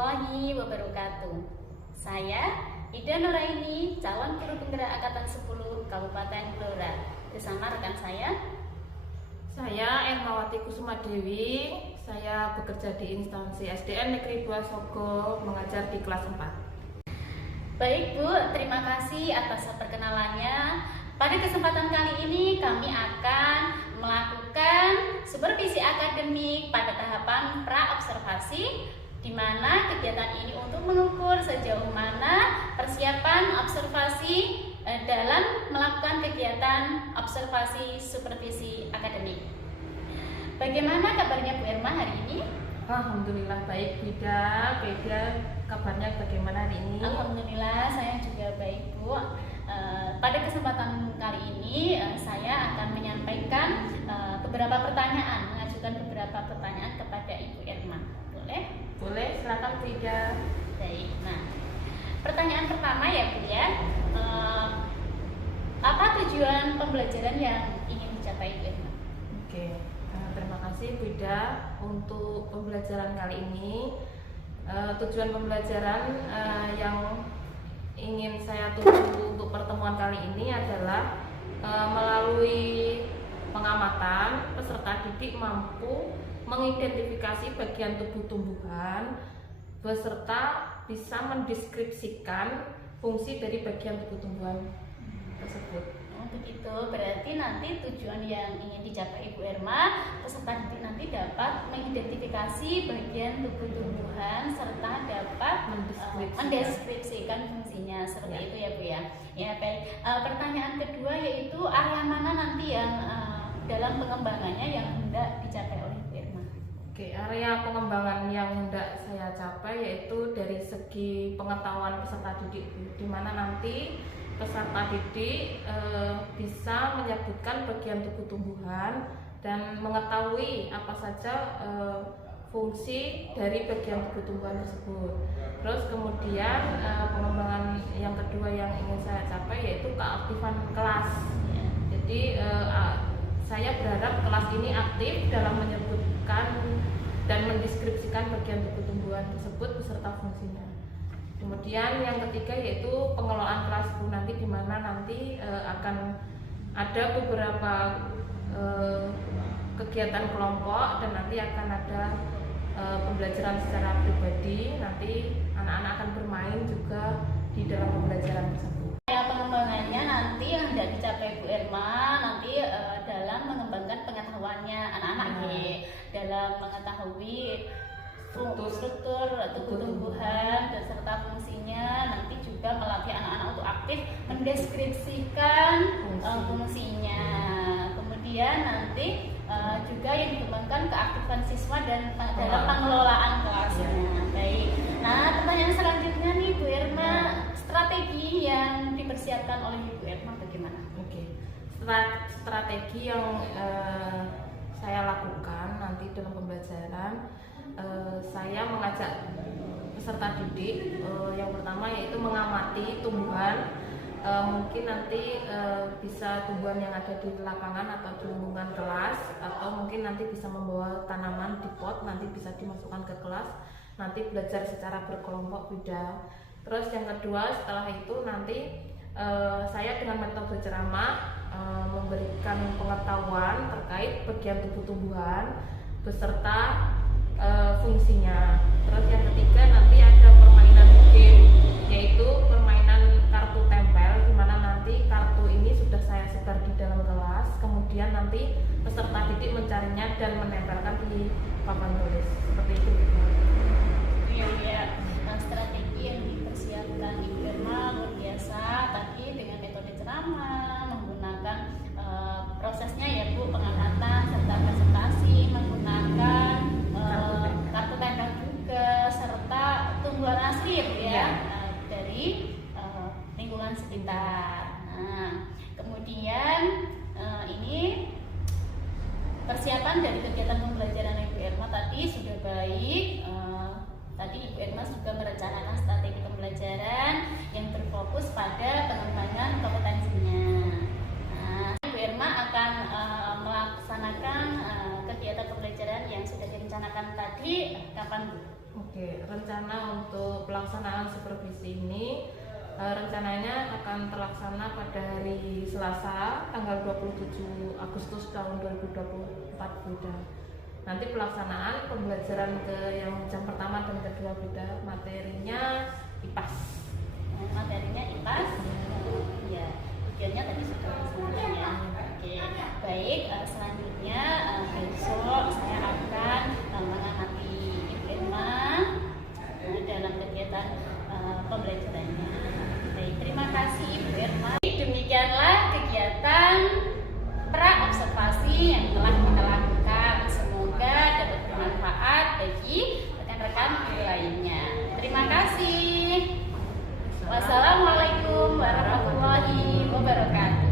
warahmatullahi wabarakatuh. Saya Ida Nuraini, calon guru penggerak Angkatan 10 Kabupaten Blora. Bersama rekan saya Ermawati Kusuma Dewi. Saya bekerja di instansi SDN Negeri 2 Sogo, mengajar di kelas 4. Baik Bu, terima kasih atas perkenalannya. Pada kesempatan kali ini kami akan melakukan supervisi akademik pada tahapan pra-observasi, di mana kegiatan ini untuk mengukur sejauh mana persiapan observasi dalam melakukan kegiatan observasi supervisi akademik. Bagaimana kabarnya Bu Erma hari ini? Alhamdulillah baik, Bida. Kabarnya bagaimana hari ini? Alhamdulillah saya juga baik, Bu. Pada kesempatan kali ini saya akan menyampaikan beberapa pertanyaan, mengajukan beberapa pertanyaan kepada Ibu Erma. Boleh? Boleh, silakan Bida. Baik. Nah, pertanyaan pertama ya Bu ya. Apa tujuan pembelajaran yang ingin dicapai Ibu Erma? Oke, terima kasih Bida untuk pembelajaran kali ini. Tujuan pembelajaran yang ingin saya tuju untuk pertemuan kali ini adalah melalui pengamatan, peserta didik mampu mengidentifikasi bagian tubuh tumbuhan beserta bisa mendeskripsikan fungsi dari bagian tubuh tumbuhan tersebut. Begitu, berarti nanti tujuan yang ingin dicapai Ibu Erma, peserta didik nanti dapat mengidentifikasi bagian tubuh tumbuhan serta dapat mendeskripsikan fungsinya, seperti itu ya Bu ya. Ya baik. Pertanyaan kedua yaitu area mana nanti yang dalam pengembangannya yang hendak dicapai oleh Bu Erma? Oke, area pengembangan yang hendak saya capai yaitu dari segi pengetahuan peserta didik, di mana nanti peserta didik bisa menyebutkan bagian tubuh tumbuhan dan mengetahui apa saja fungsi dari bagian tubuh tumbuhan tersebut. Terus kemudian pengembangan yang kedua yang ingin saya capai yaitu keaktifan kelas. Jadi saya berharap kelas ini aktif dalam menyebutkan dan mendeskripsikan bagian tubuh tumbuhan tersebut beserta fungsinya. Kemudian yang ketiga yaitu pengelolaan kelas nanti, di mana nanti akan ada beberapa kegiatan kelompok dan nanti akan ada pembelajaran secara pribadi. Nanti anak-anak akan bermain juga di dalam pembelajaran tersebut. Pengembangannya nanti yang hendak dicapai Bu Erma nanti dalam mengembangkan pengetahuannya anak-anak dalam mengetahui struktur tubuh tumbuhan dan serta fungsinya, nanti juga melatih anak-anak untuk aktif mendeskripsikan fungsinya. Kemudian nanti juga yang dikembangkan keaktifan siswa dan dalam pengelolaan kelasnya. Baik. Nah, pertanyaan selanjutnya nih Bu Erma, strategi yang dipersiapkan oleh Bu Erma bagaimana? Oke. Strategi yang saya lakukan nanti dalam pembelajaran, saya mengajak peserta didik yang pertama yaitu mengamati tumbuhan, mungkin nanti bisa tumbuhan yang ada di lapangan atau di lingkungan kelas, atau mungkin nanti bisa membawa tanaman di pot, nanti bisa dimasukkan ke kelas, nanti belajar secara berkelompok beda. Terus yang kedua setelah itu nanti saya dengan metode ceramah memberikan pengetahuan terkait bagian tubuh tumbuhan beserta fungsinya. Terus yang ketiga nanti ada permainan game, yaitu permainan kartu tempel, di mana nanti kartu ini sudah saya sebar di dalam kelas, kemudian nanti peserta didik mencarinya dan menempelkan di papan tulis. Seperti itu. Iya. Strategi yang dipersiapkan Ibu Erma luar biasa tadi dengan metode ceramah, menggunakan prosesnya ya Bu, pengamatan serta presentasi, menggunakan kartu tempel juga serta tumbuhan asli ya Bu ya, dari lingkungan sekitar. Nah, kemudian ini persiapan dari kegiatan pembelajaran Ibu Erma tadi sudah baik. Tadi Ibu Erma juga merencanakan strategi pembelajaran yang berfokus pada pengembangan kompetensinya. Nah, Ibu Erma akan melaksanakan kegiatan pembelajaran yang sudah direncanakan tadi kapan Bu? Oke, rencana untuk pelaksanaan supervisi ini rencananya akan terlaksana pada hari Selasa tanggal 27 Agustus tahun 2024 Bunda. Nanti pelaksanaan pembelajaran ke yang jam pertama dan kedua Bunda, materinya IPAS. Materinya IPAS. Ya, tujuannya tadi sudah disampaikan ya. Oke, baik. Selanjutnya besok saya akan mengamati Ibu Irma dalam kegiatan pembelajarannya. Baik, terima kasih Ibu Irma. Demikianlah kegiatan pra-observasi yang telah kita lakukan. Semoga dapat bermanfaat bagi rekan-rekan lainnya. Terima kasih. Wassalamualaikum warahmatullahi wabarakatuh.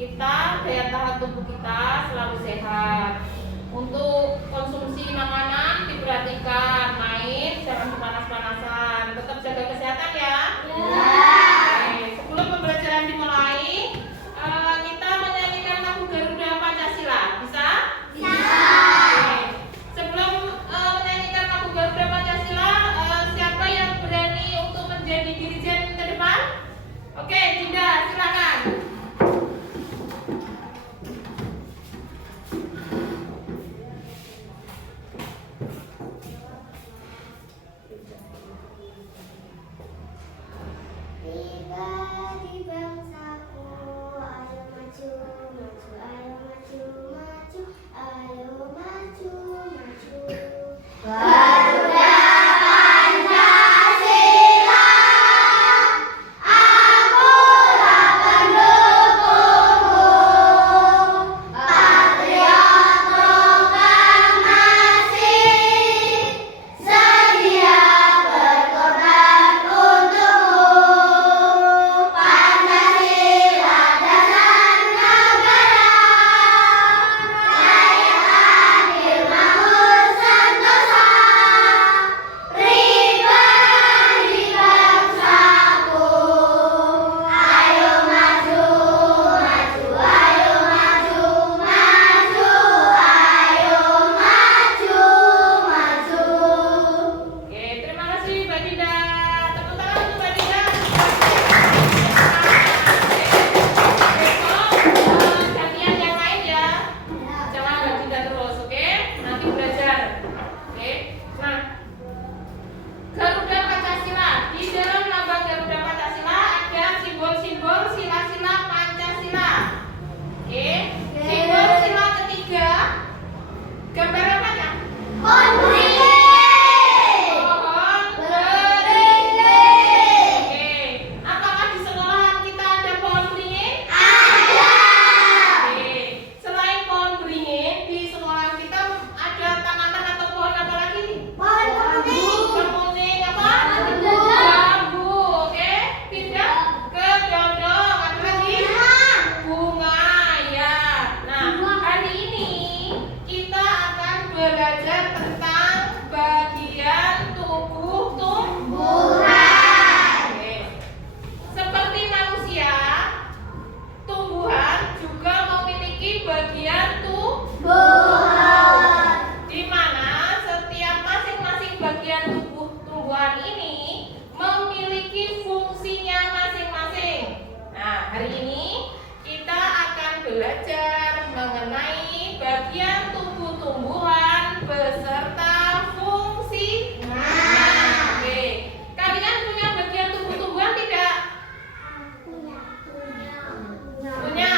kita, daya tahan tubuh kita selalu sehat. Untuk konsumsi makanan diperhatikan, main jangan panas-panasan, tetap jaga kesehatan ya. Oke, sebelum pembelajaran dimulai, kita menyanyikan lagu Garuda Pancasila, bisa? Oke. Sebelum menyanyikan lagu Garuda Pancasila, siapa yang berani untuk menjadi dirijen ke depan? Oke, Dinda, silakan. Garuda Pancasila. hari ini kita akan belajar mengenai bagian tubuh tumbuhan beserta fungsi. Oke. Kalian punya bagian tubuh tumbuhan tidak? Punya.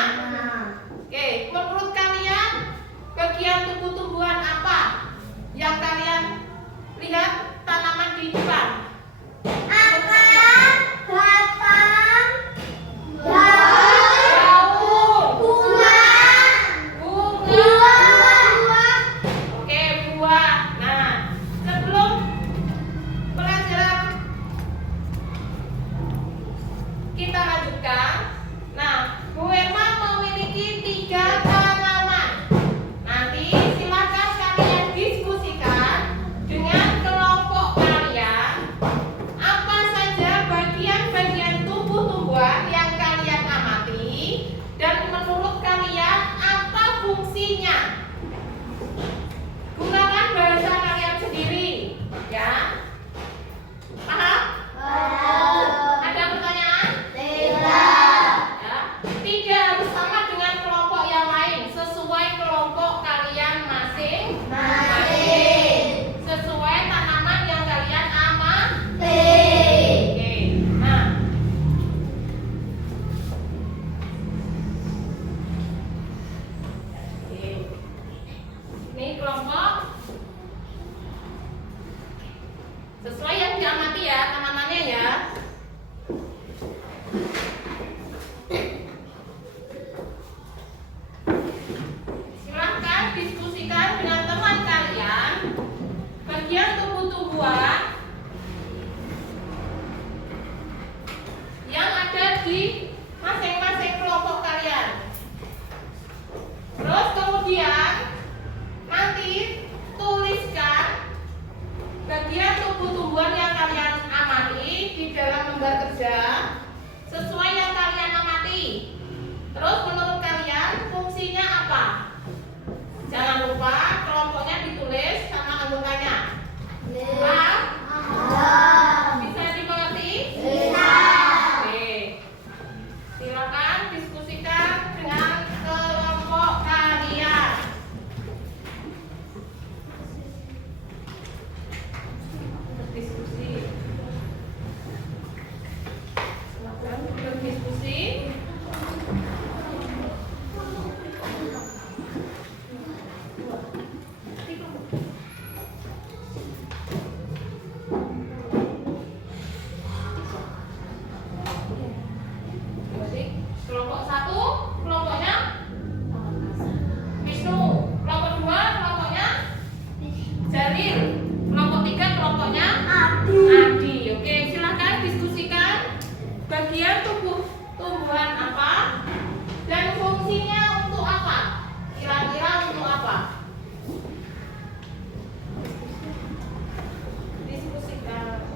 Oke, menurut kalian bagian tubuh tumbuhan apa yang kalian lihat tanaman di depan? Kita lanjutkan. Nah, Bu Irma memiliki 3 tanaman. Nanti silakan kalian diskusikan dengan kelompok kalian. Apa saja bagian-bagian tubuh tumbuhan yang kalian amati dan menurut kalian apa fungsinya? Gunakan bahasa kalian sendiri, ya. Paham? Ada pertanyaan? Ya. 3 harus sama dengan kelompok yang lain sesuai kelompok kalian masing-masing. Sesuai tanaman yang kalian amati. Oke. Nah. Oke. Ini kelompok sesuai yang diamati ya tanamannya ya. Silahkan diskusikan dengan teman kalian bagian tubuh tumbuhan yang ada di masing-masing kelompok kalian. Terus kemudian nanti tuliskan bagian tubuh tumbuhan yang kalian amati di dalam lembar kerja sesuai yang kalian amati. Terus menurut kalian fungsinya apa? Jangan lupa kelompoknya ditulis sama anggotanya. Paham? Bisa dimengerti? Oke. Silakan diskusikan dengan kelompok kalian. Diskusi. Silakan berdiskusi. Kelompok 1 kelompoknya Wisnu, kelompok 2 kelompoknya Jalil, kelompok 3 kelompoknya Adi. Oke, silakan diskusikan bagian tubuh tumbuhan apa dan fungsinya untuk apa? Kira-kira untuk apa? Diskusikan.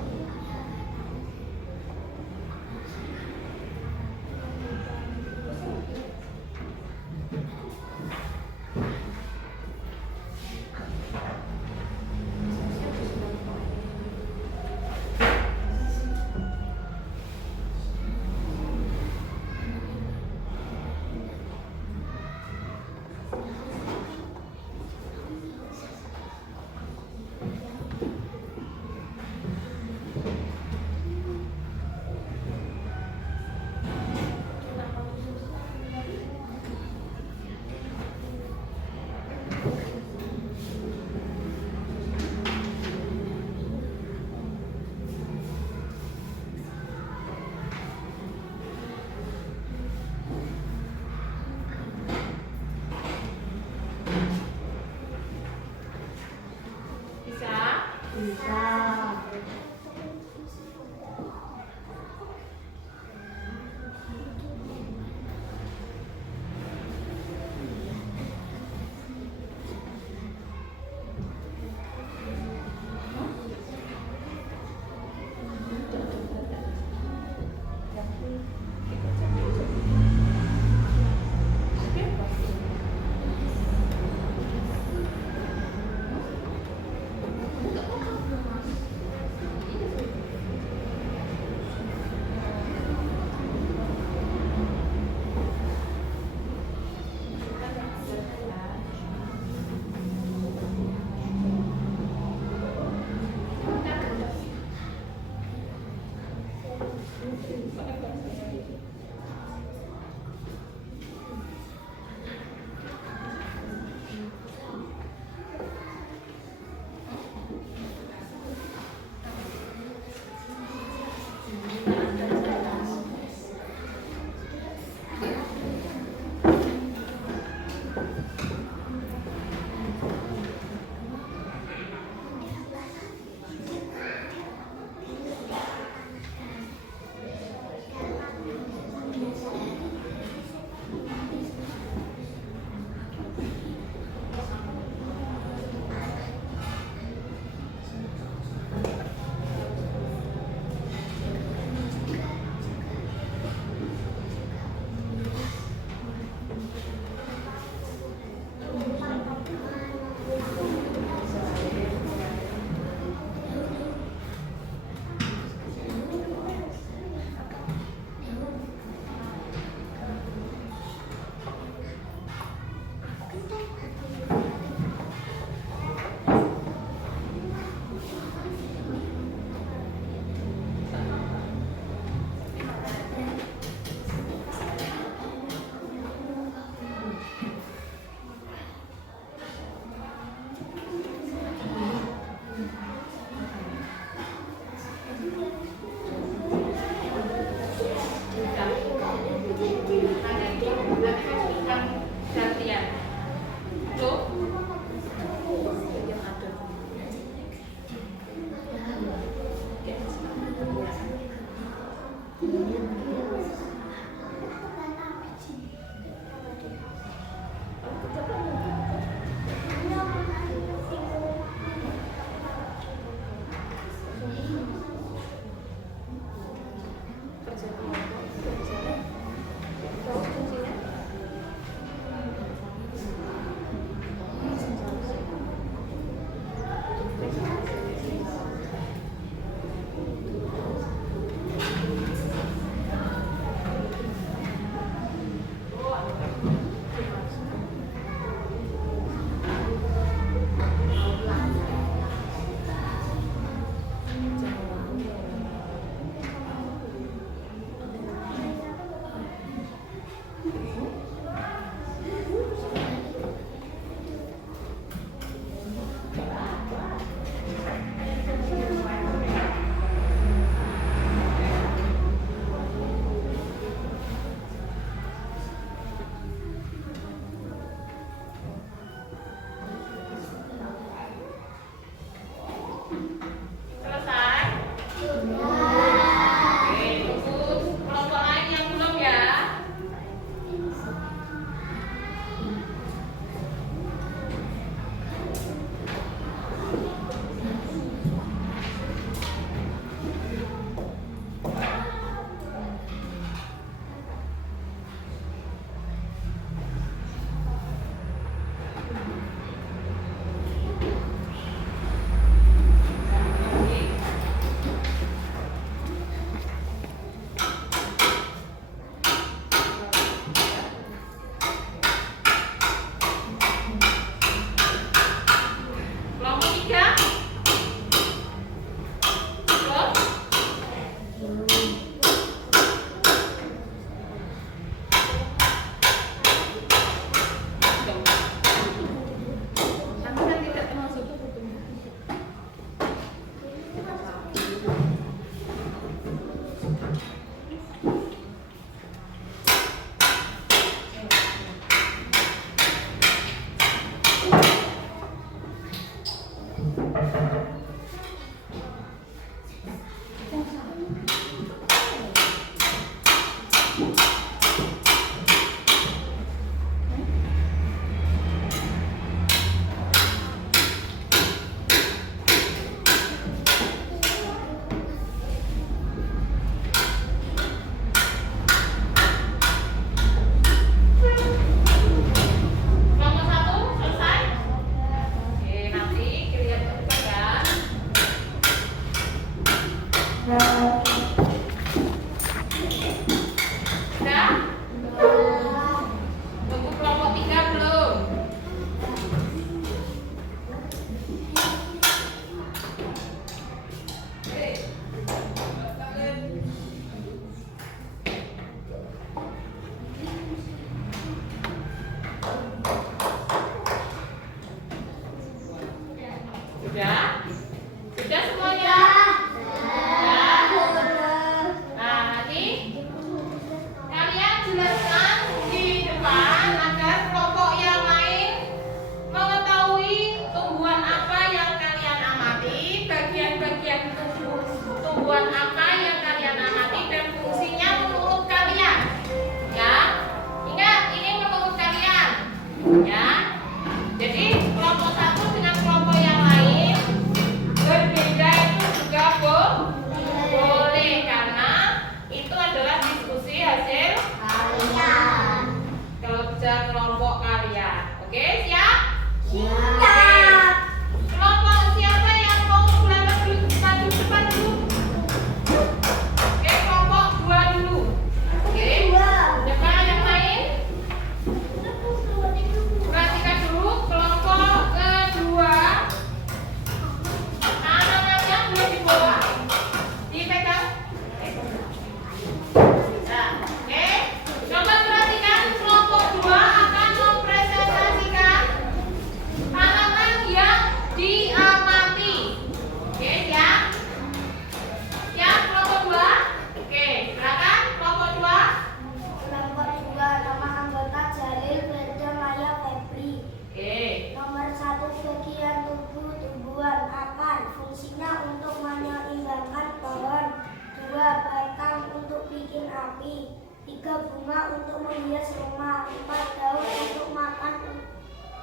bunga untuk menghias rumah, 4 daun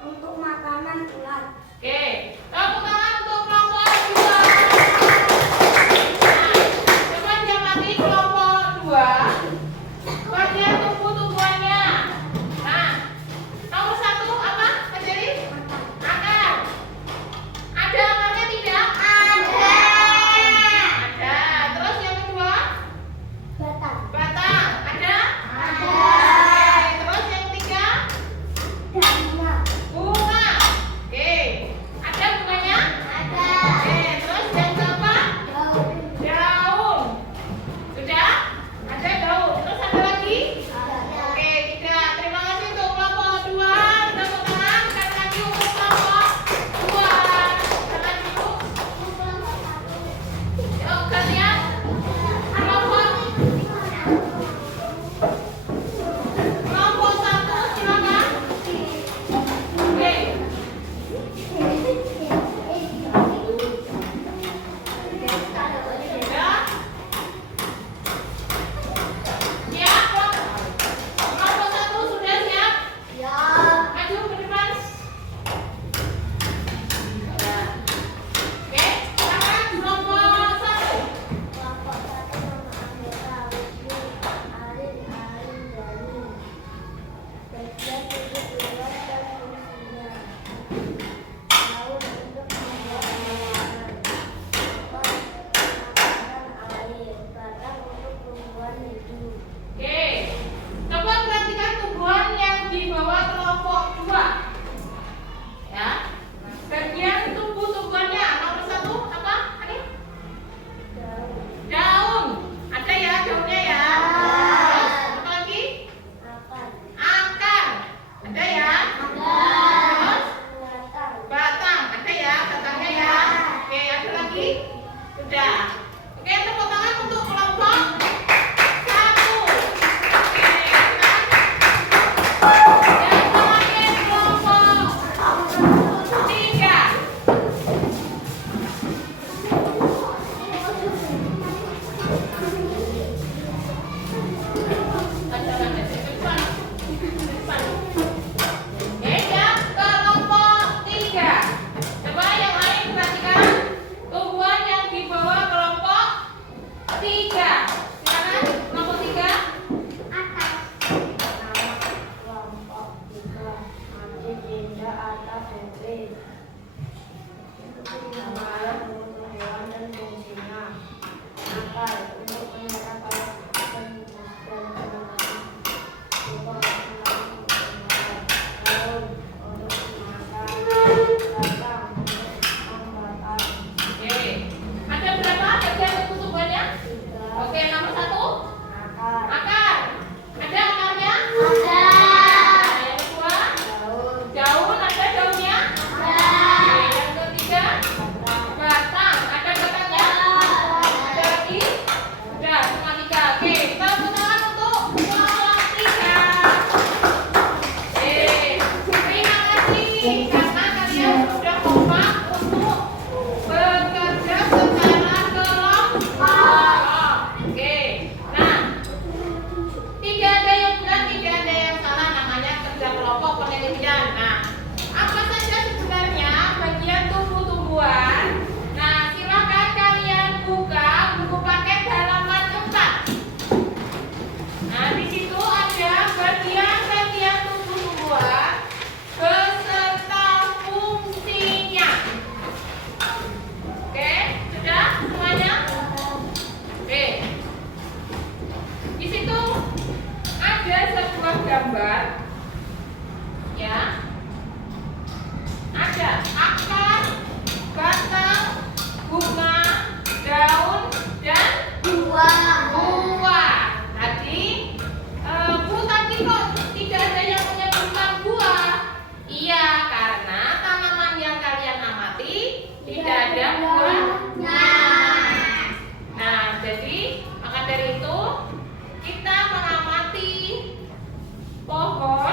untuk makanan ulat. Oke, tepuk tangan untuk kelompok 2. Coba diamati kelompok 2. Bagian tumbuh-tumbuhannya. Nah, nomor 1 apa? Kak Jerry? Akar. Ada akarnya tidak? Ada. Terus yang kedua? Batang. Batang. Ada? Ada. Oke, terus yang ketiga? Bunga. Bunga. Oke. Ada bunganya? Ada. Oke, terus yang keempat? Daun. Daun. Sudah? Ada daun. Terus ada lagi? Ada. Oke, tidak. Terima kasih untuk kelompok 2. Tepuk tangan. Sekali lagi untuk kelompok 2. Sekali lagi Bu. Yuk, kalian kelompok 1 silakan. Oke. Sudah? Siap? Kelompok 1 sudah siap? Ya. Maju ke depan. Oke, silakan kelompok 1. Kelompok 1 nama anggota Wisnu, Arin, Dani. Bagian tubuh luas dan fungsinya. Daun untuk membuat makanan. Makanan air. Batang untuk tumbuhan hidup. Oke, coba perhatikan tumbuhan yang dibawa kelompok 2. Ya, bagian tumbuh-tumbuhannya nomor 1 apa? Ini Daun. daun. Ada ya daunnya ya. Terus apa lagi? Akar. Akar. Ada ya. Terus Batang. batang. Ada ya batangnya ya. Oke, ada lagi? Sudah. Oke, tepuk tangan untuk kelompok 1. Oke, yang terakhir kelompok 3. Ya, kelompok 3. Coba yang lain perhatikan tumbuhan yang dibawa kelompok 3. Silakan kelompok 3. Atas. Nama kelompok 3. Ade, Dinda, Atta, Febri. Nama untuk hewan dan fungsinya. Akar untuk menyerap air dan tanaman. Untuk menanam tumbuhan. Daun untuk makan. Batang untuk membatang. Oke. Ada berapa bagian tumbuhannya? 3. Oke, nomor 1 Akar. akar. Ada akarnya? Ada. Yang kedua Daun. daun. Ada daunnya? Ada. Oke, yang ketiga Batang. batang. Ada batangnya? Ada lagi? Sudah, cuma 3. Oke, kita tepuk tangan untuk kelompok 3. Terima kasih karena kalian sudah kompak untuk bekerja secara kelompok. Oke, nah 3 ada yang benar, 3 ada yang salah. Namanya kerja kelompok penelitian. Nah, apa saja sebenarnya bagian tumbuh-tumbuhan? Nah, silakan kalian buka buku paket halaman 4. Nah, di situ ada bagian-bagian tumbuh-tumbuhan beserta fungsinya. Oke, sudah semuanya? Oke. Di situ ada sebuah gambar. Ya. Ada akar, batang, bunga, daun, dan buah. Tadi Bu tadi kok tidak ada yang menyebutkan buah? Iya, karena tanaman yang kalian amati tidak ada buahnya. Nah, jadi maka dari itu kita mengamati pohon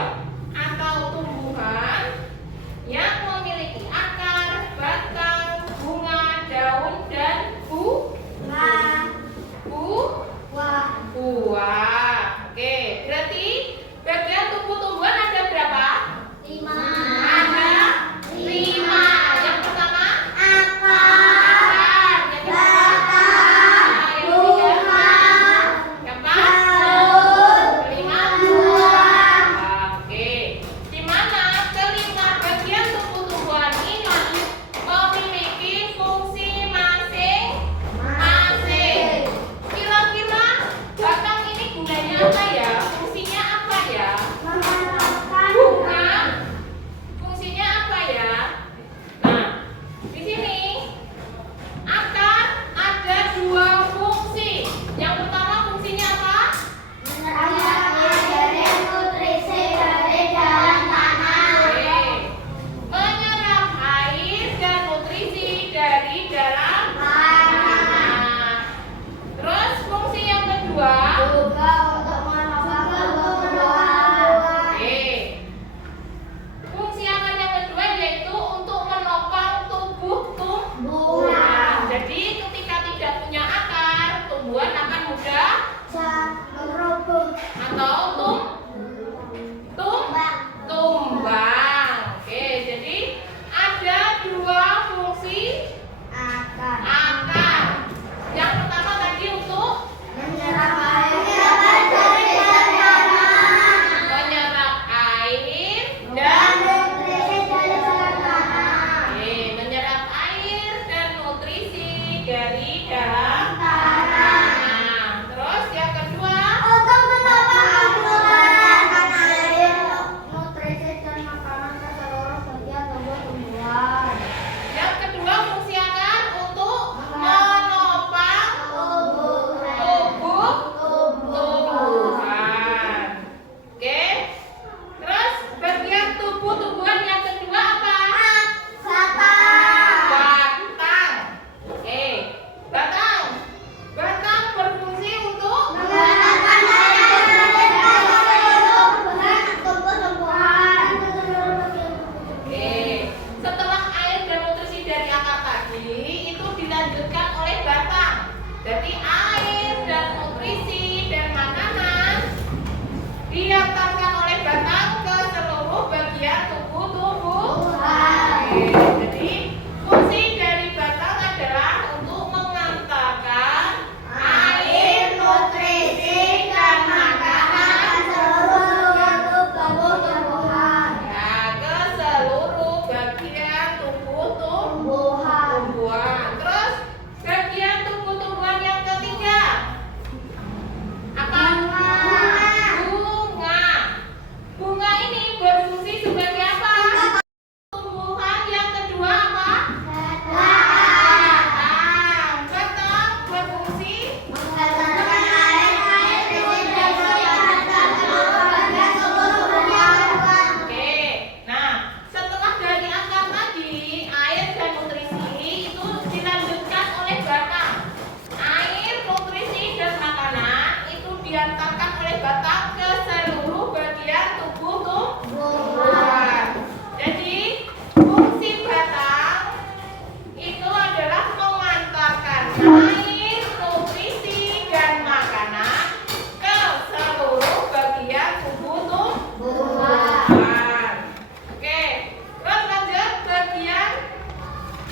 mudah atau tumbang. Oke, jadi ada dua fungsi akar. Yang pertama tadi untuk menyerap air dan menyerap air dan nutrisi dari dalam tanah. Terus yang kedua fungsi akar untuk menopang tumbuhan. Oke. Terus bagian tumbuhan yang kedua apa? Batang. Oke. Batang berfungsi untuk setelah air dan nutrisi dari akar tadi itu dilanjutkan oleh batang. Jadi air dan nutrisi dan makanan diantarkan oleh batang ke seluruh bagian tubuh tumbuhan. Jadi fungsi dari batang adalah untuk mengantarkan air, nutrisi dan makanan ke seluruh bagian tubuh tumbuhan. Terus bagian tubuh tumbuhan yang ketiga apa? Bunga ini berfungsi sebagai apa? Tumbuhan yang kedua apa? Batang berfungsi Oke, nah setelah dari akar tadi air dan nutrisi itu dilanjutkan oleh batang. Air, nutrisi dan makanan itu diantarkan oleh batang ke seluruh bagian tubuh tumbuhan. Jadi fungsi batang itu adalah mengantarkan air, nutrisi dan makanan ke seluruh bagian tubuh tumbuhan. Oke, terus lanjut bagian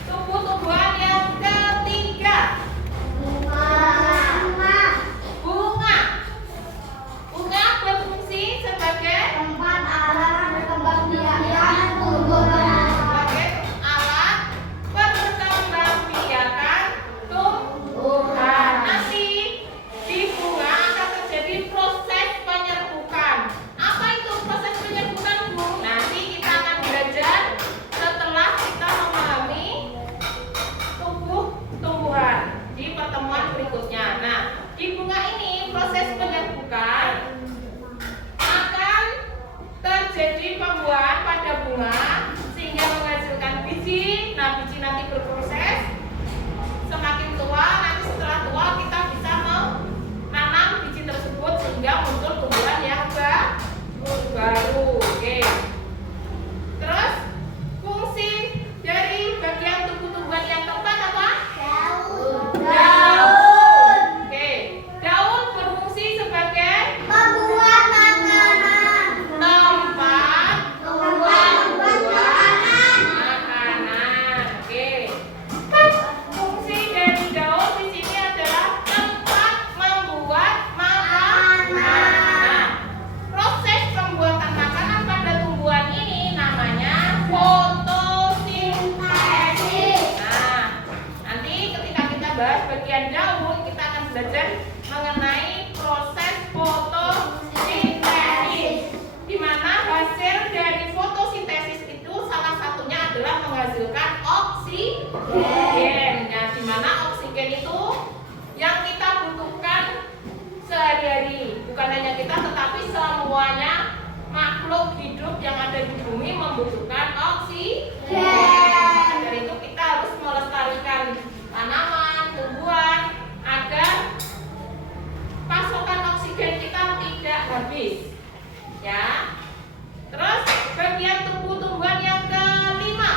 tubuh tumbuhan yang ketiga. Bunga berfungsi sebagai alat perkembangbiakan tumbuhan. Nanti di bunga akan terjadi proses penyerbukan. Apa itu proses penyerbukan, Bu? Nanti kita akan belajar setelah kita memahami tumbuhan di pertemuan berikutnya. Nah, di bunga ini proses penyerbukan akan terjadi pembuahan pada bunga sehingga menghasilkan biji. Nah, biji nanti berproses semakin tua. Nanti setelah tua kita bisa menanam biji tersebut sehingga muncul tumbuhan yang baru. Oke. Terus fungsi dari bagian tubuh-tumbuhan yang keempat apa? Daun. Oke. Daun berfungsi sebagai tempat membuat makanan. Oke. Fungsi dari daun di sini adalah tempat membuat makanan. Nah, proses pembuatan makanan pada tumbuhan ini namanya fotosintesis. Nah, nanti ketika kita bahas bagian daun, kita akan belajar mengenai proses fotosintesis, di mana hasil dari fotosintesis itu salah satunya adalah menghasilkan oksigen. Nah, di mana oksigen itu yang kita butuhkan sehari-hari. Bukan hanya kita, tetapi semuanya makhluk hidup yang ada di bumi membutuhkan oksigen. Maka dari itu kita harus melestarikan tanaman, tumbuhan agar pasokan oksigen kita tidak habis. Ya. Terus bagian tumbuh-tumbuhan yang kelima.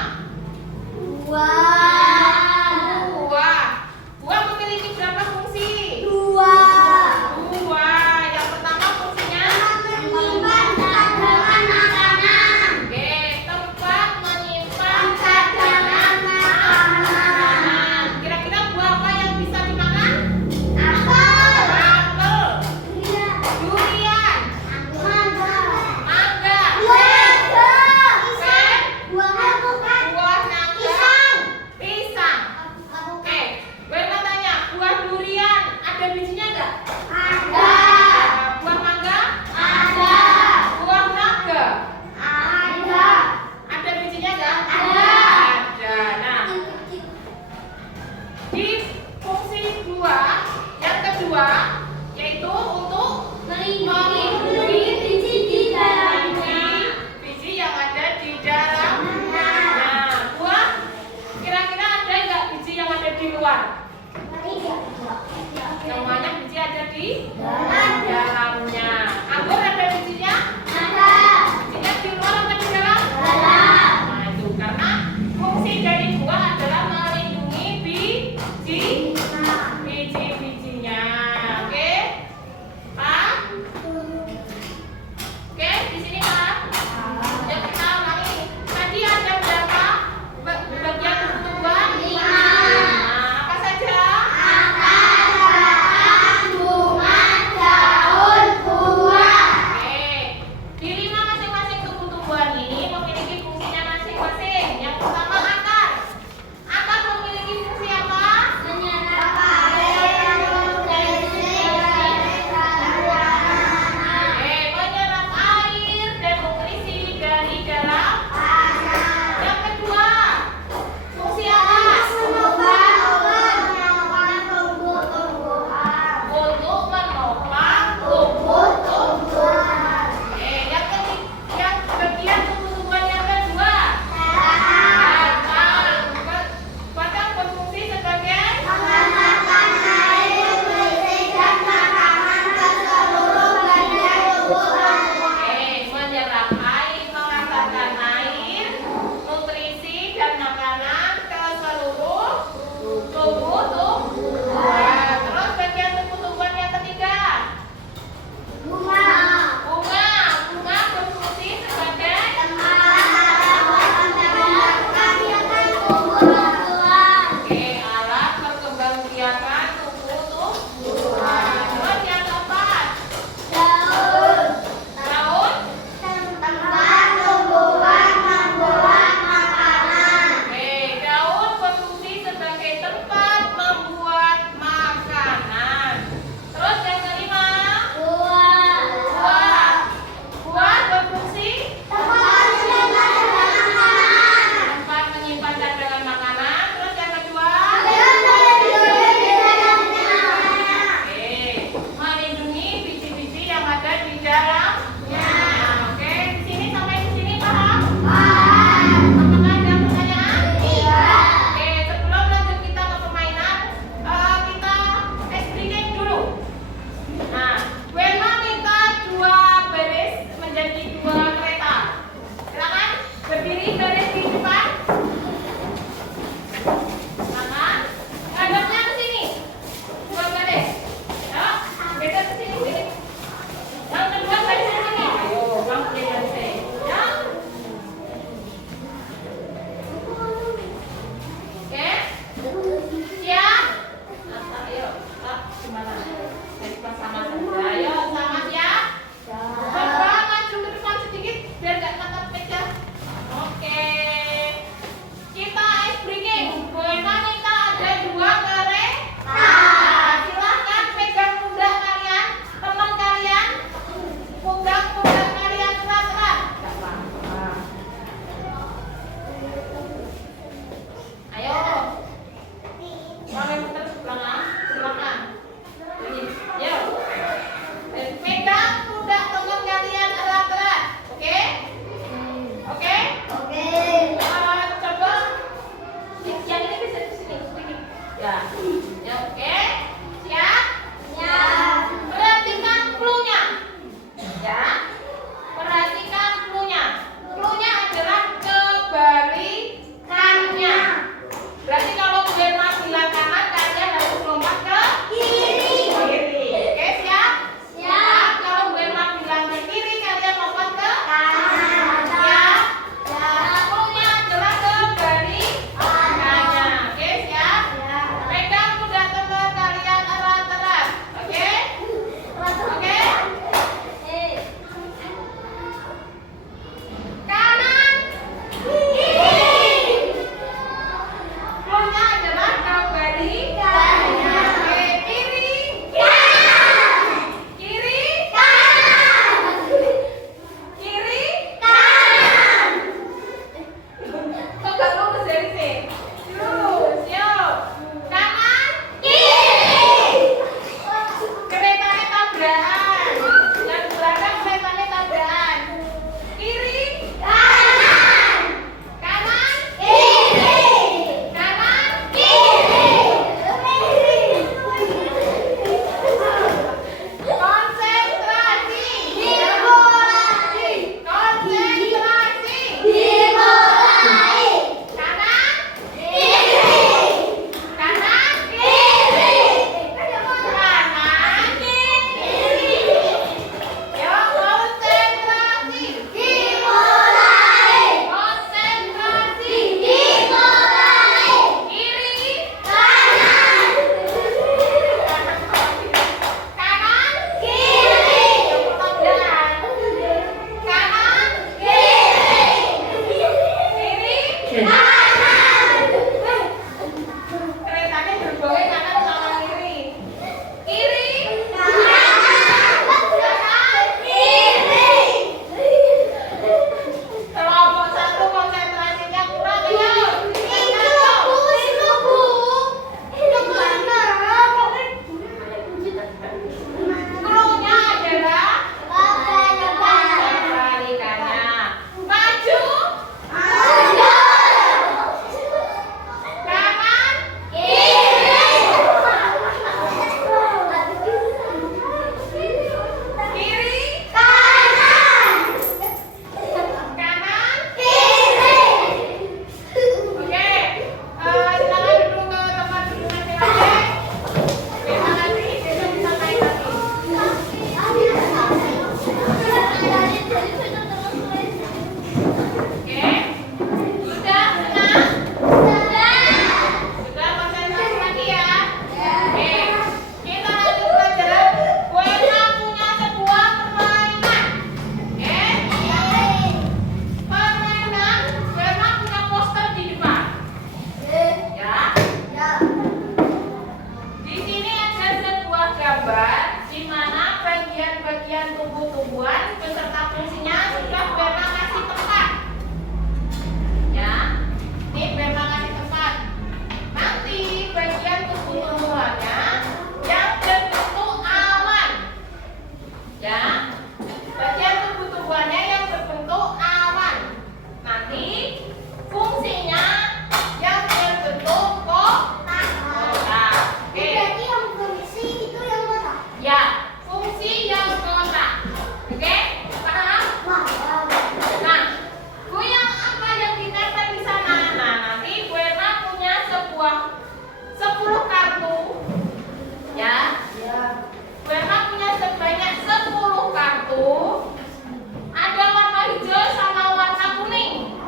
Buah memiliki berapa fungsi? 2. enggak? Ada. Buah mangga? Ada. Buah naga? Ada. Ada bijinya enggak? Ada. Ada. Nah, di fungsi buah yang kedua yaitu untuk melindungi biji di dalamnya. biji yang ada di dalam. Nah, buah kira-kira ada nggak biji yang ada di luar? Semuanya biji ada di dalamnya. Anggur ada bijinya? Bijinya di luar atau di dalam? Nah, itu karena fungsi dari buah adalah melindungi biji-bijinya. Oke? Pak? Oke, di sini Pak. Ya, kita ulangi. Tadi ada berapa bagian tubuh buah? 5. Apa saja? Bunga, bagian tumbuh-tumbuhan beserta fungsinya sudah Berna kasih tempat. Ya, ini Berna kasih tempat. Nanti bagian tumbuh-tumbuhannya yang berbentuk awan. Ya, bagian tumbuh-tumbuhannya yang berbentuk awan. Nanti fungsinya yang berbentuk kotak. Oke. Berarti yang fungsi itu yang kotak. Ya, fungsi yang kotak. Oke, paham? Paham. Nah, goyang apa yang ditempel di sana? Nah, nanti Bu Erna punya 10 kartu. Ya. Bu Erna punya sebanyak 10 kartu. Ada warna hijau sama warna kuning.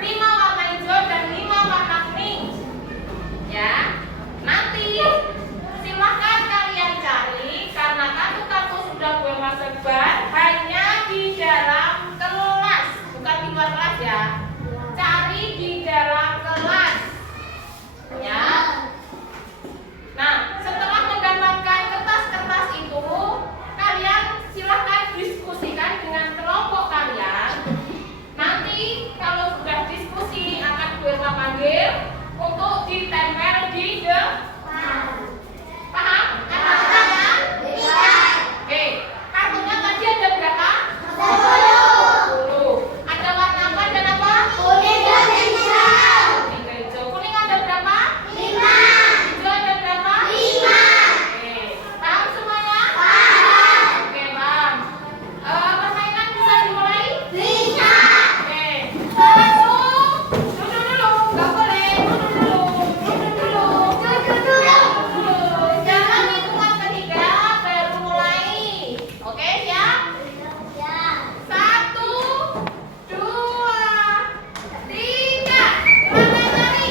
5 warna hijau dan 5 warna kuning. Ya. Nanti silahkan kalian cari karena kartu-kartu sudah gue sebar hanya di dalam kelas, bukan di luar kelas ya. Cari di dalam kelas. Ya. Nah, setelah mendapatkan kertas-kertas itu, kalian silahkan diskusikan dengan kelompok kalian. Nanti kalau sudah diskusi akan gue panggil untuk ditempel di depan. Paham? Paham? Oke, kartunya tadi ada berapa? 10. Ada warna apa dan apa? Kuning dan hijau. Kuning dan hijau. Kuning ada berapa? 5. Hijau ada berapa? 5. Oke, paham semuanya? Paham. Oke, paham. Permainan bisa dimulai? Bisa. Oke, 1. Duduk dulu, nggak boleh. Duduk dulu. Duduk dulu. Jangan hitungan ketiga baru mulai. Oke, siap? Ya. 1, 2, 3. Mulai lari.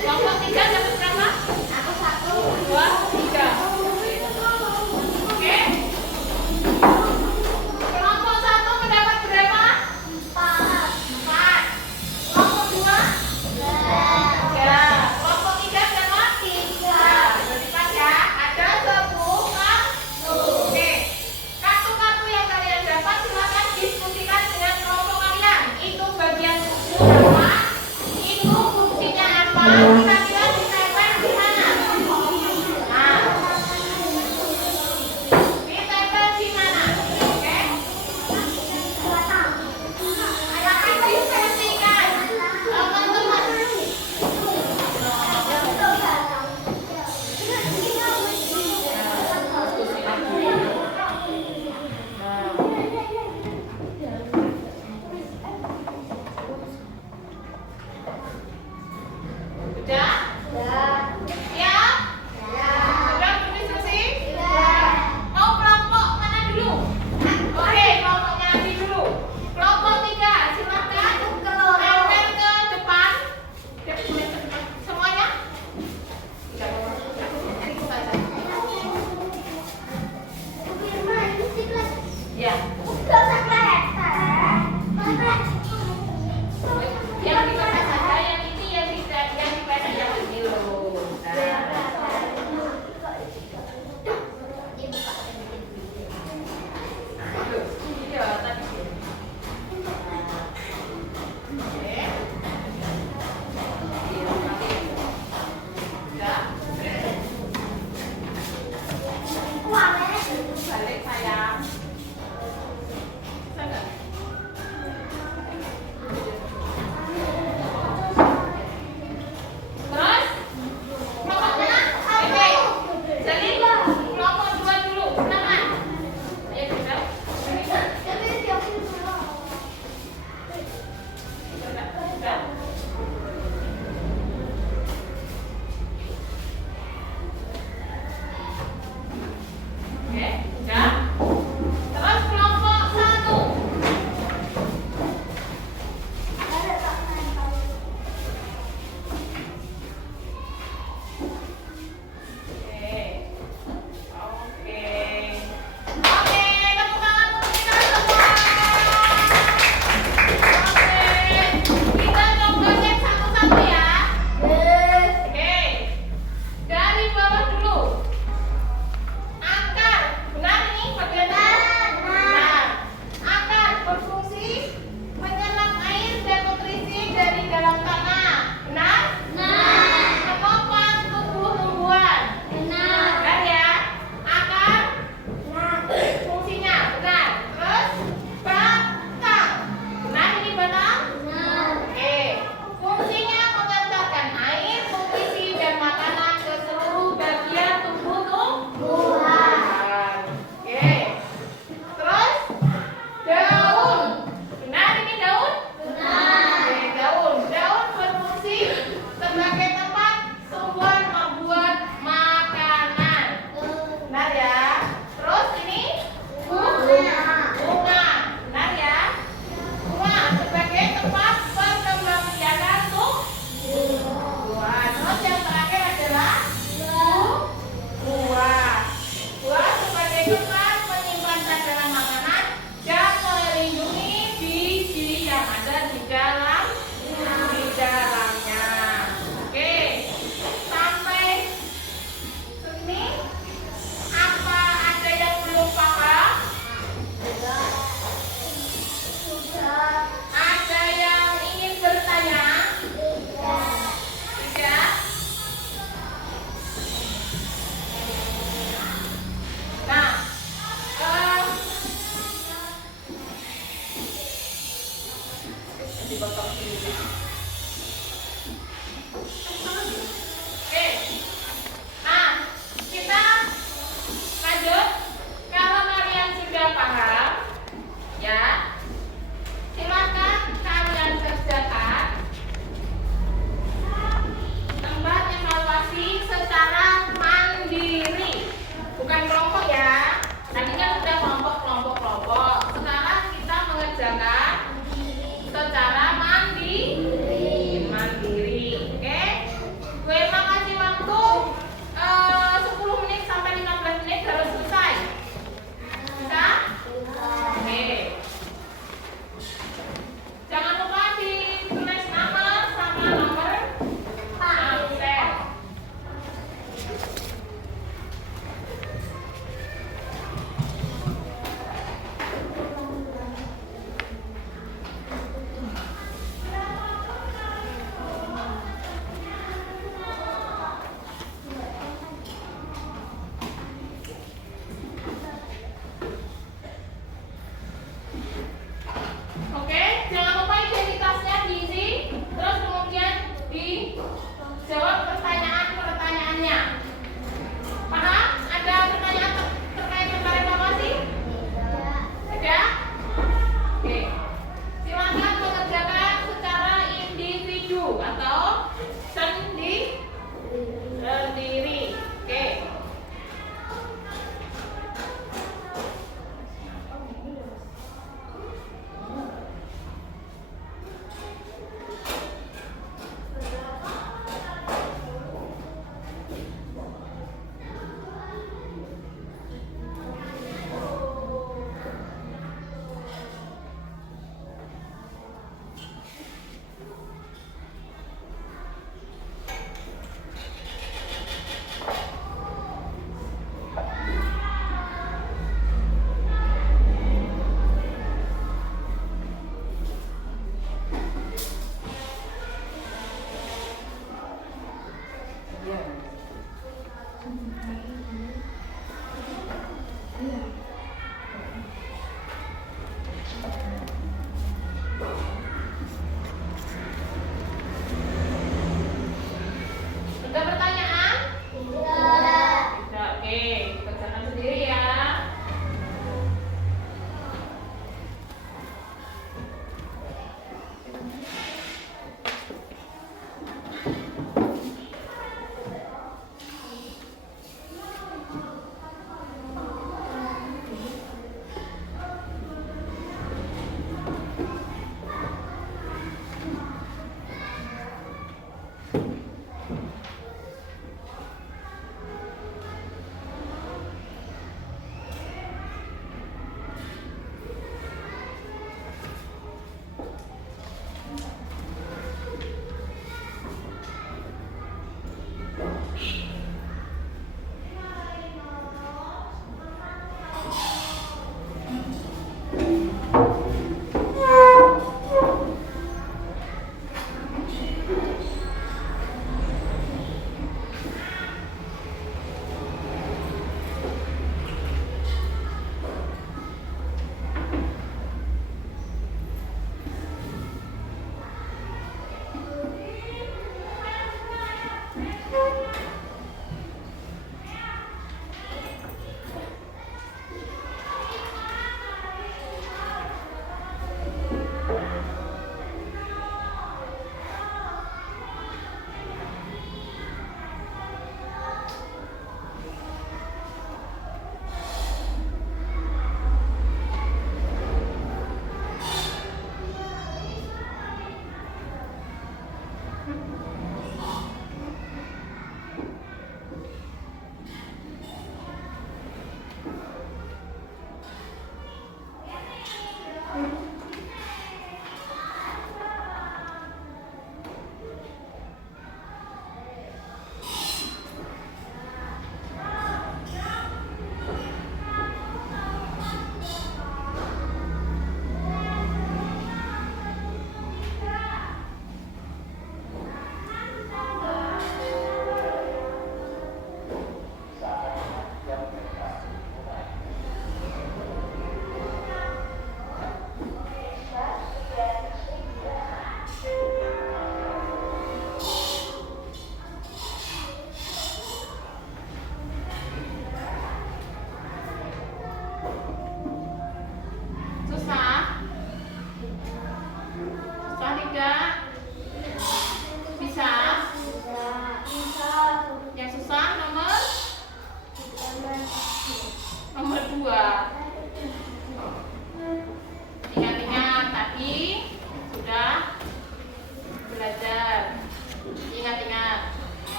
Nomor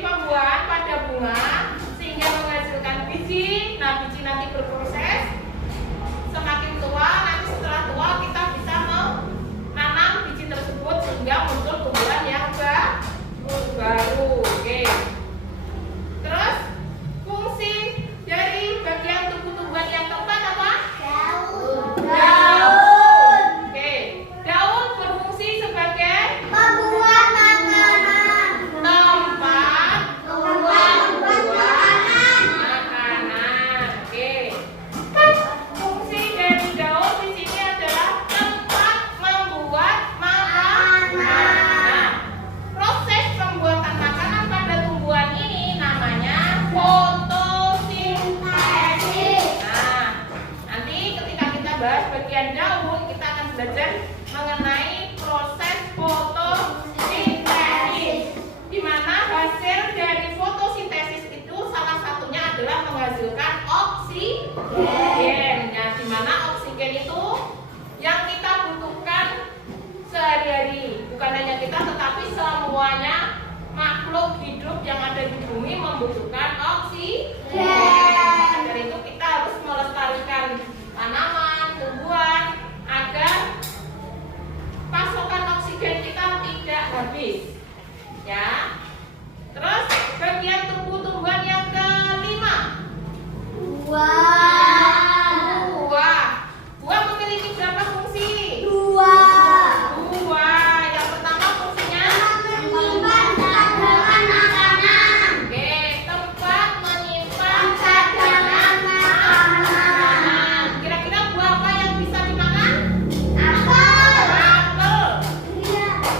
Pembuat makanan. habis. Ya. Terus bagian tumbuh-tumbuhan yang kelima. Buah. Buah memiliki berapa fungsi? Dua. Yang pertama fungsinya oke, tempat menyimpan makanan. Kira-kira buah apa yang bisa dimakan? Apel.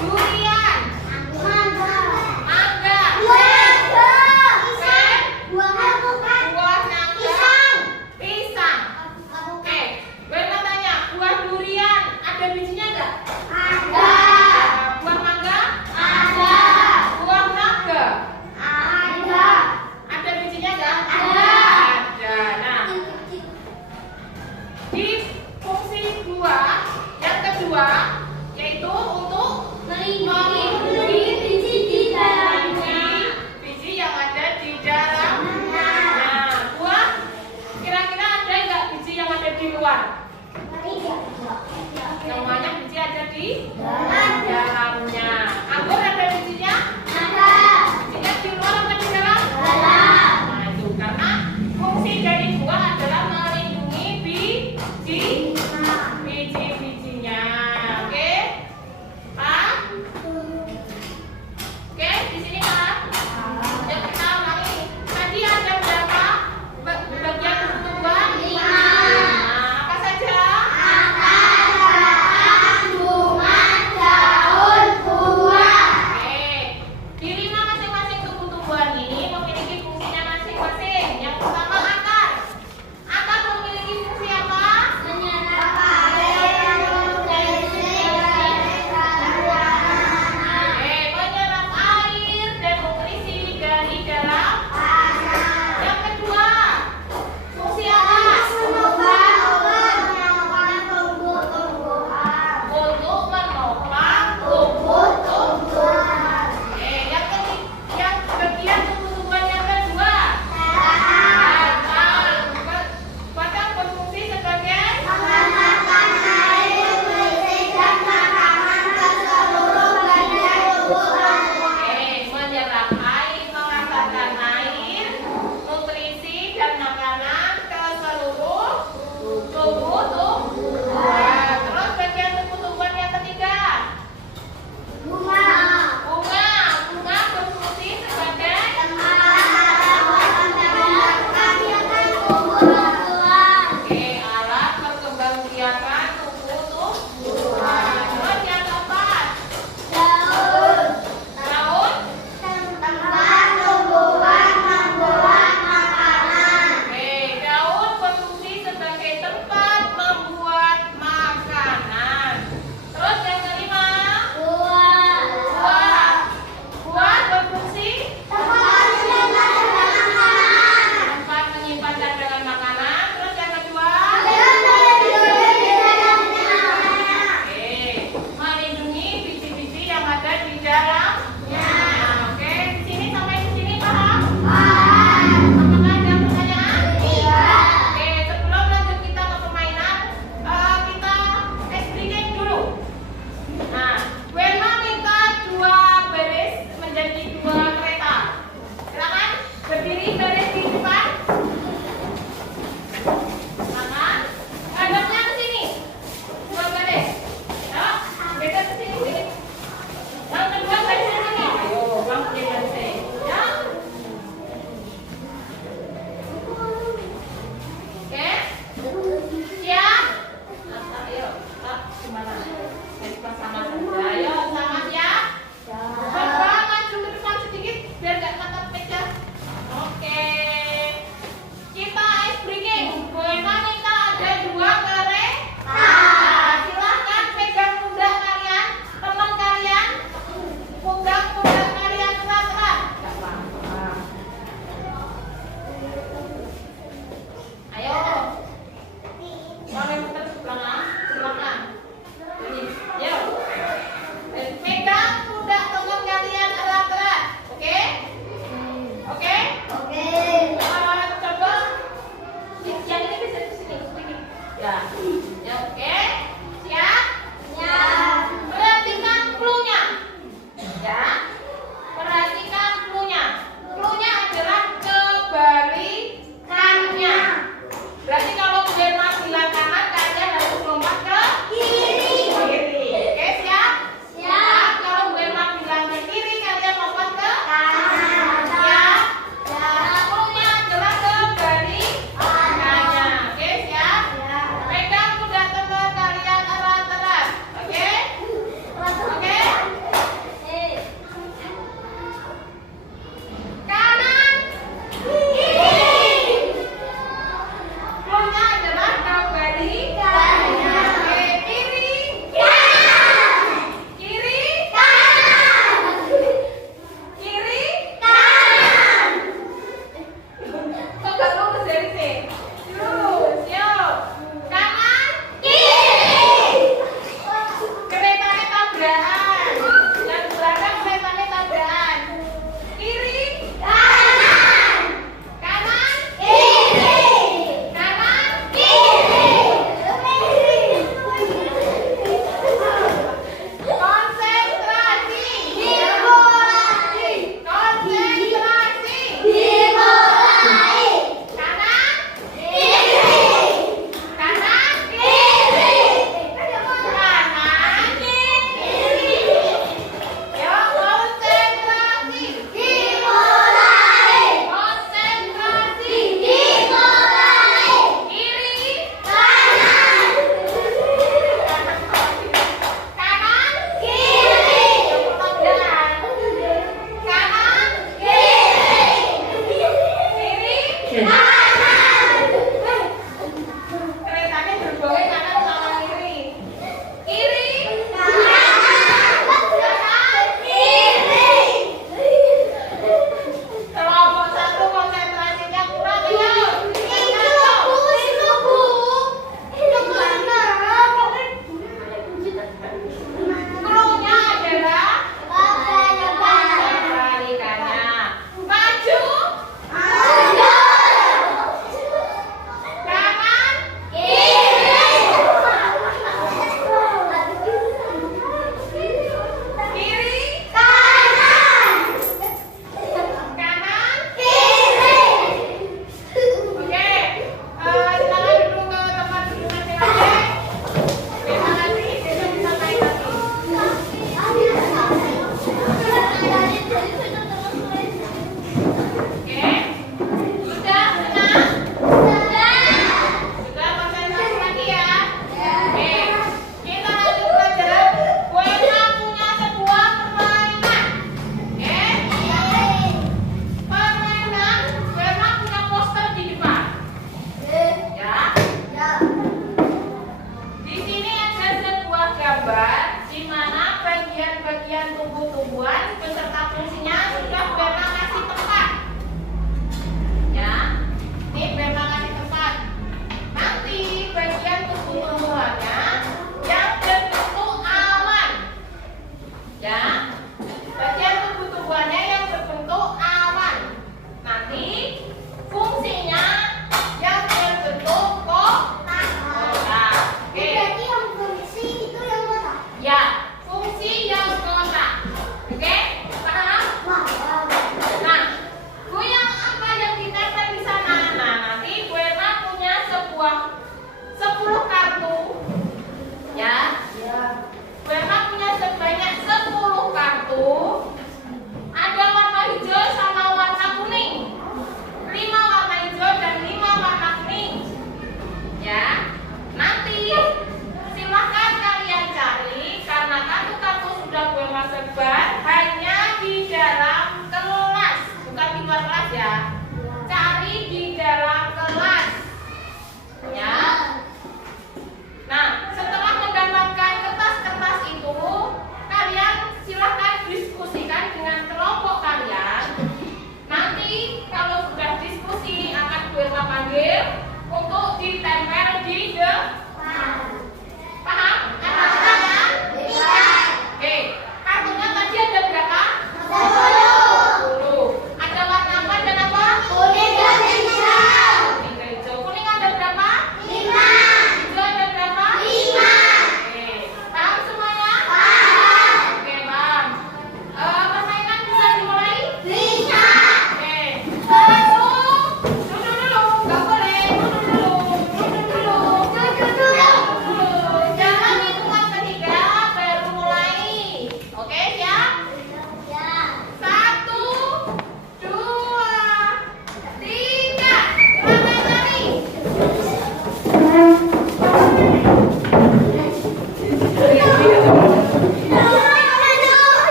Durian. Mangga.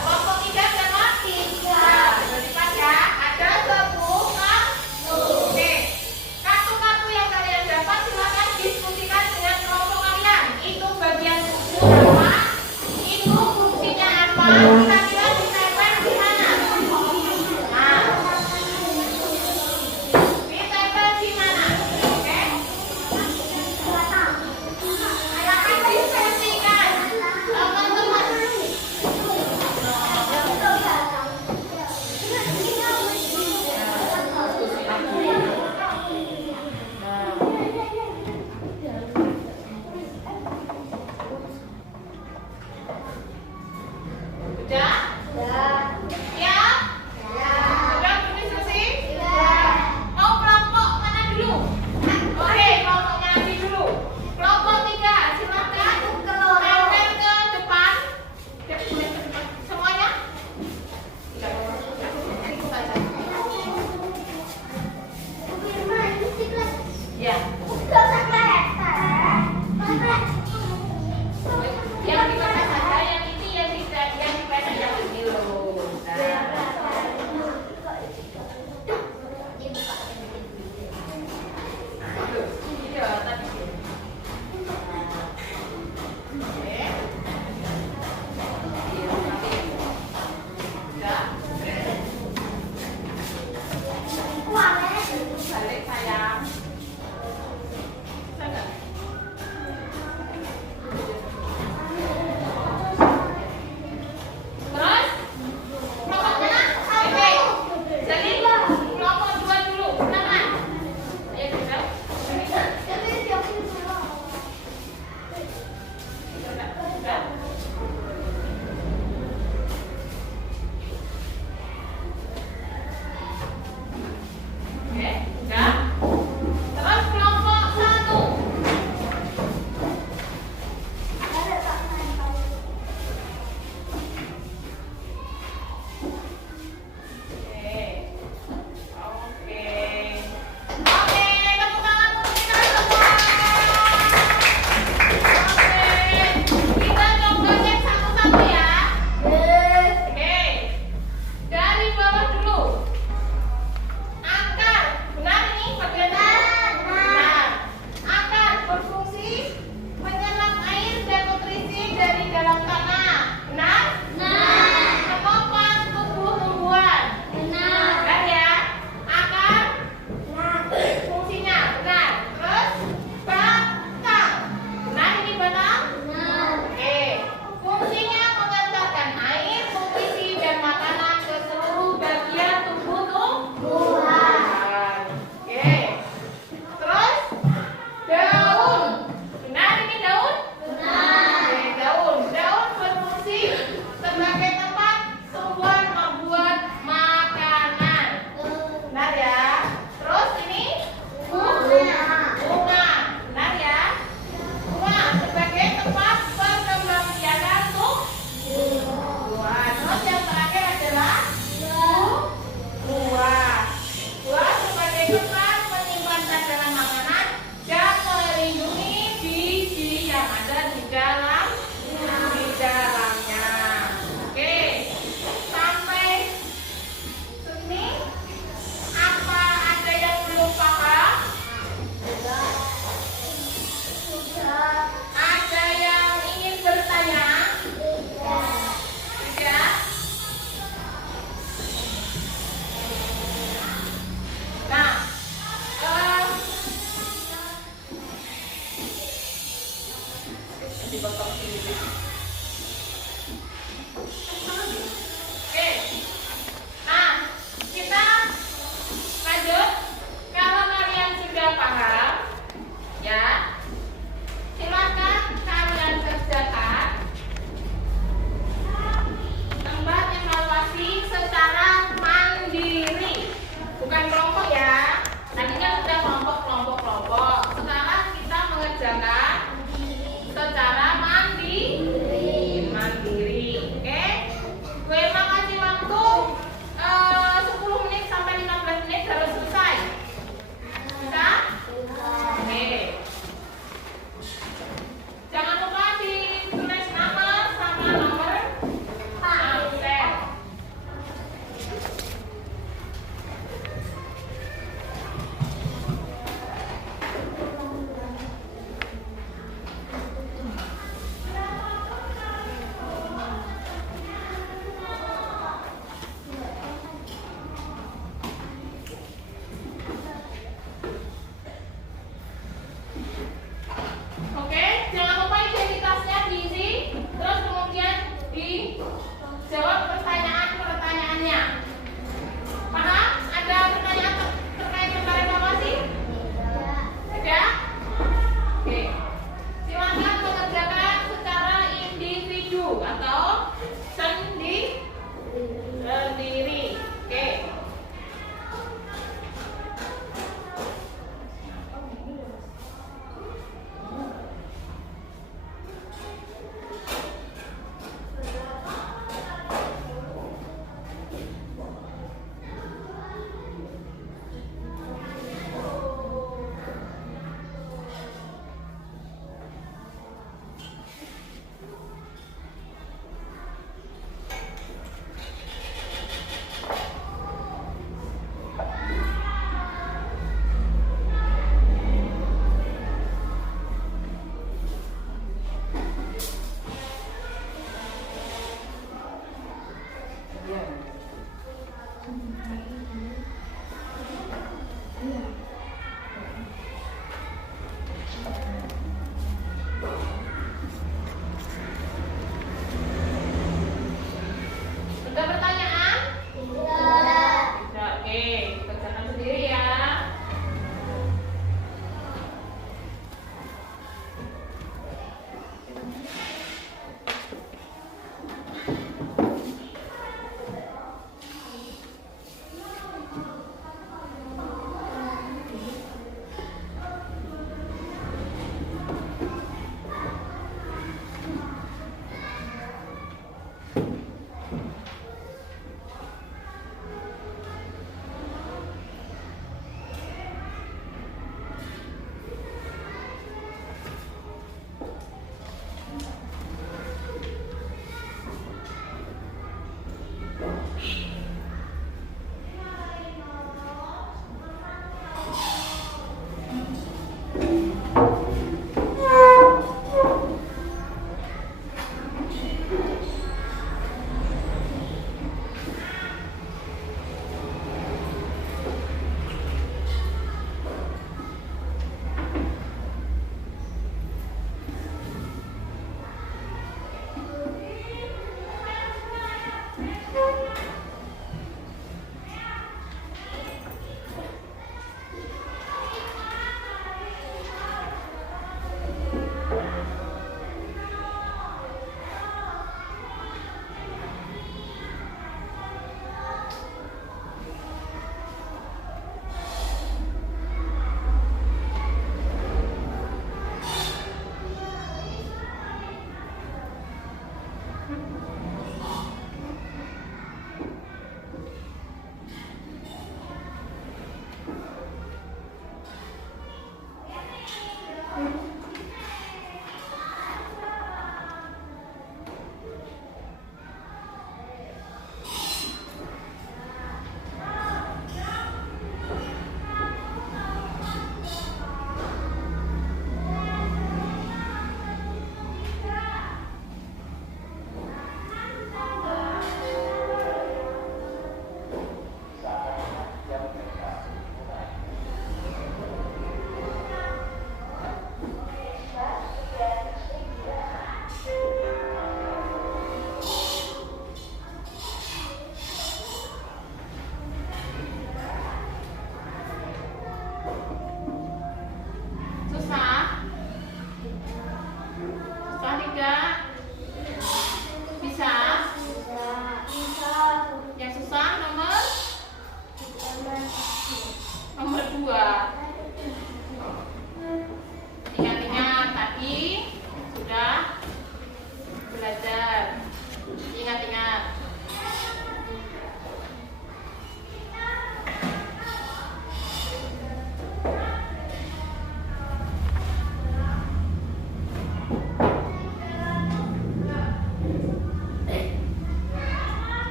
Kelompok 3 berapa? 3. Berarti pas ya. Ada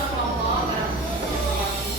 warahmatullahi wabarakatuh.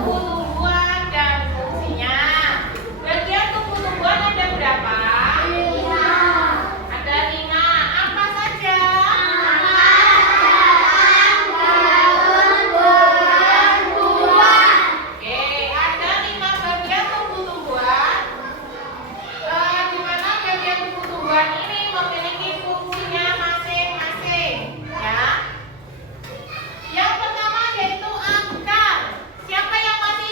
tumbuh-tumbuhan dan fungsinya. Bagian tumbuh-tumbuhan ada berapa? 5. Ada 5. Apa saja? Oke, ada 5 bagian tumbuh-tumbuhan. Di mana bagian tumbuh-tumbuhan ini memiliki fungsinya masing-masing, ya. Yang pertama yaitu akar. Siapa yang masih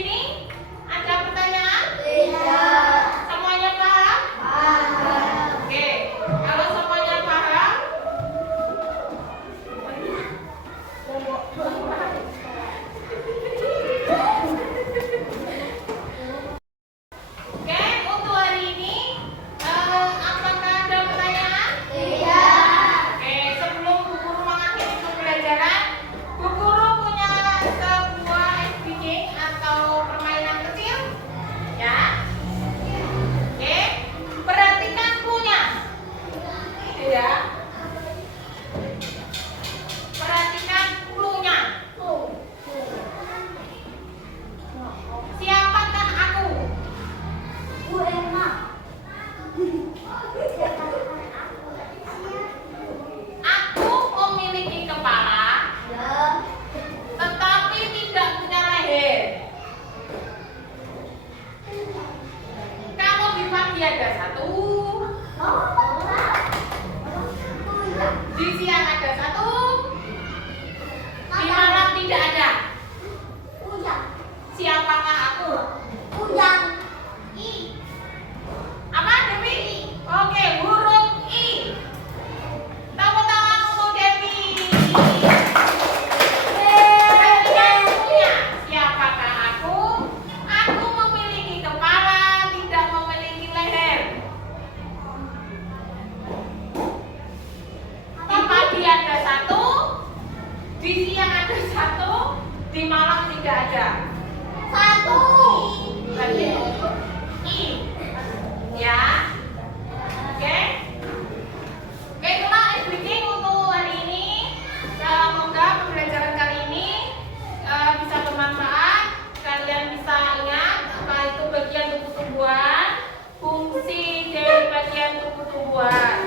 sini ada pertanyaan? Tidak. Semuanya paham? Paham. Oke, kalau semuanya paham, oke, untuk hari ini apakah ada pertanyaan? Tidak. Oke, sebelum Bu Guru mengakhiri pembelajaran, Bu Guru punya sebuah speaking atau permainan kecil, ya. Oke, perhatikan punya, ya. Perhatikan clue-nya. Siapakah aku? Bu Emma. Aku memiliki kepala, Ya. tetapi tidak punya leher. Kalau di pagi ada satu, di siang ada satu, di malam tidak ada. Siapakah aku? Apa, Dewi? Oke, huruf I. Tepuk tangan untuk Dewi. Perhatikan punya. Siapakah aku? Aku memiliki kepala, tidak memiliki leher. Di pagi ada satu, di siang ada satu, di malam tidak ada. Berarti huruf I. Ya. Oke. Oke, itulah speaking untuk hari ini. Semoga pembelajaran kali ini bisa bermanfaat. Kalian bisa ingat apa itu bagian tubuh tumbuhan, fungsi dari bagian tubuh tumbuhan.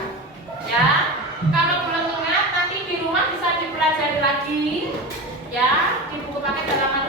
Ya. Kalau belum ingat, nanti di rumah bisa dipelajari lagi. Ya, di buku paket halaman